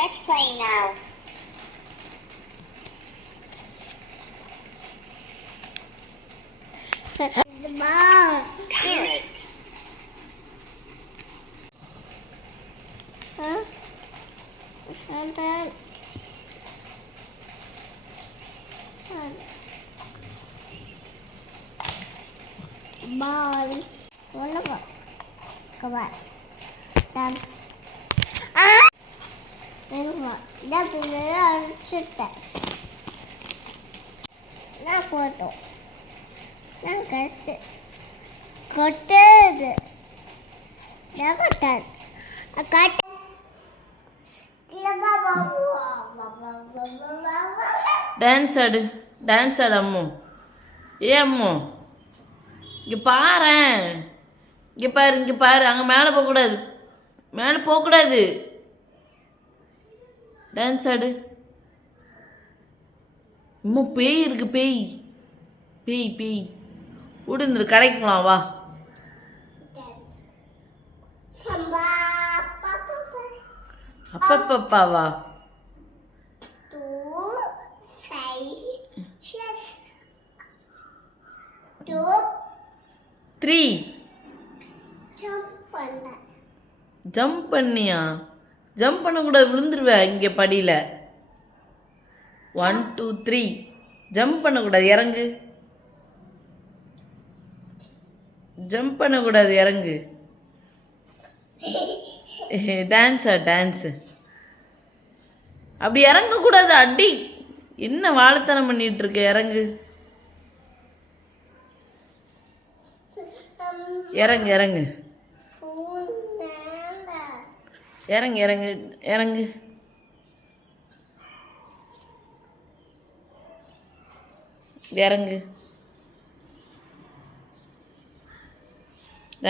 Let's play now. The ball. Carrot. Huh? Ball. Wanna go? Come on. Done. Ah! That's another sister. Not photo. Not good. Cotton. Never done. I got. Dance ஆடு dance ஆடு அம்மு ஏ அம்மு இங்கே பாரேன் இங்கே பாரு அங்கே மேலே போகக்கூடாது dance ஆடு அம்மா பேய் இருக்கு பேய் விடுந்துரு கடைக்கு போகலாம் வா அப்பப்பாவா 3 ஜம்ப் பண்ணியா ஜம்ப் பண்ணக்கூடாது விழுந்துருவேன் இங்கே படியில் 1 2 3 ஜம்ப் பண்ணக்கூடாது இறங்கு ஜம்ப் பண்ணக்கூடாது இறங்கு டான்ஸு அப்படி இறங்கக்கூடாது அடி என்ன வாழைத்தனம் பண்ணிட்டு இருக்க இறங்கு இறங்கு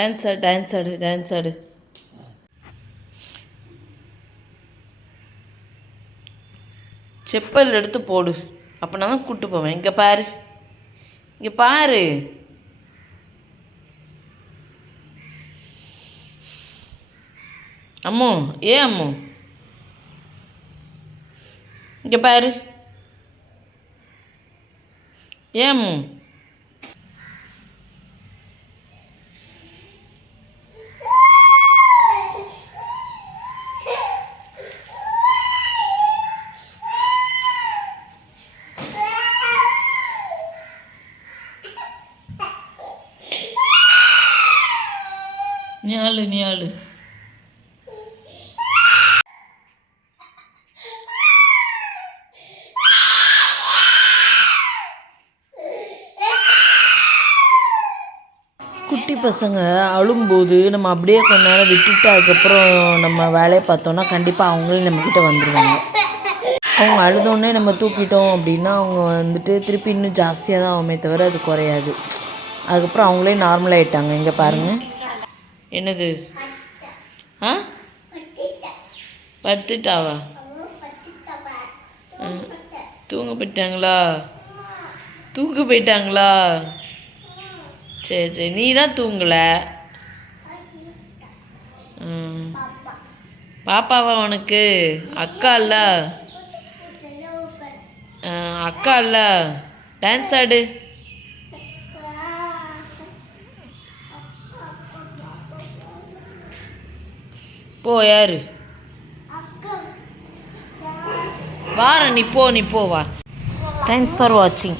டான்ஸ் ஆடு செப்பல் எடுத்து போடு அப்போ நான் தான் கூப்பிட்டு போவேன் இங்கே பாரு அம்மு அம்மு இங்கே பாரு அம்மு நீ ஆளு குட்டி பசங்க அழும்போது நம்ம அப்படியே கொஞ்ச நேரம் விட்டுட்டு அதுக்கப்புறம் நம்ம வேலையை பார்த்தோன்னா கண்டிப்பாக அவங்களே நம்மக்கிட்ட வந்துடுவாங்க. அவங்க அழுதோடனே நம்ம தூக்கிட்டோம் அப்படின்னா அவங்க வந்துட்டு திருப்பி இன்னும் ஜாஸ்தியாக தான் ஆகுமே தவிர அது குறையாது. அதுக்கப்புறம் அவங்களே நார்மலாகிட்டாங்க. இங்கே பாருங்கள். என்னது படுத்துட்டாவா? தூங்க போயிட்டாங்களா? சரி நீ தான் தூங்கலை. பாப்பாவா உனக்கு? அக்கா இல்ல டான்ஸ் ஆடு. போ யாரு வார நீ போ வா. தேங்க்ஸ் ஃபார் வாட்சிங்.